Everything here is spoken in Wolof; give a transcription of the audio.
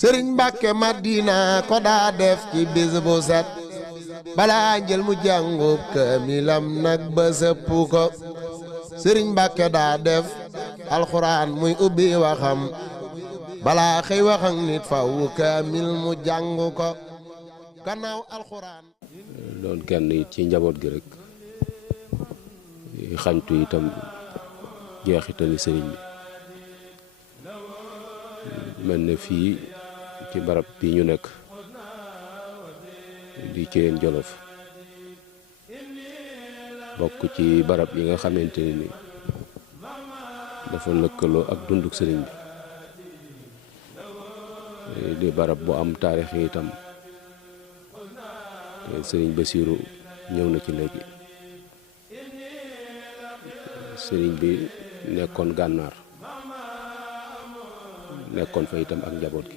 sëriñ Mbàkke Madina ko daa def ci bis bu set balaa njël mu jàngub kaamilam nag ba sëpp ko sëriñ Mbàkke daa def alxuraan muy ubbi waxam balaa xëy wax ak nit faw kaamil mu jàng ko gannaaw alxuraan doon kenn it ci njaboot gi rek xañtu itam jeexitali sëriñ bi mel na fii ci barab bi ñu nekk di Thièyène Jolof bokk ci barab yi nga xamante ni dafa lëkkaloo ak dunduk sëriñ bi di barab bu am taarix itam te sëriñ Basiiru ñëw na ci léegi sëriñ bi nekkoon gànnaar nekkoon fa itam ak njaboot gi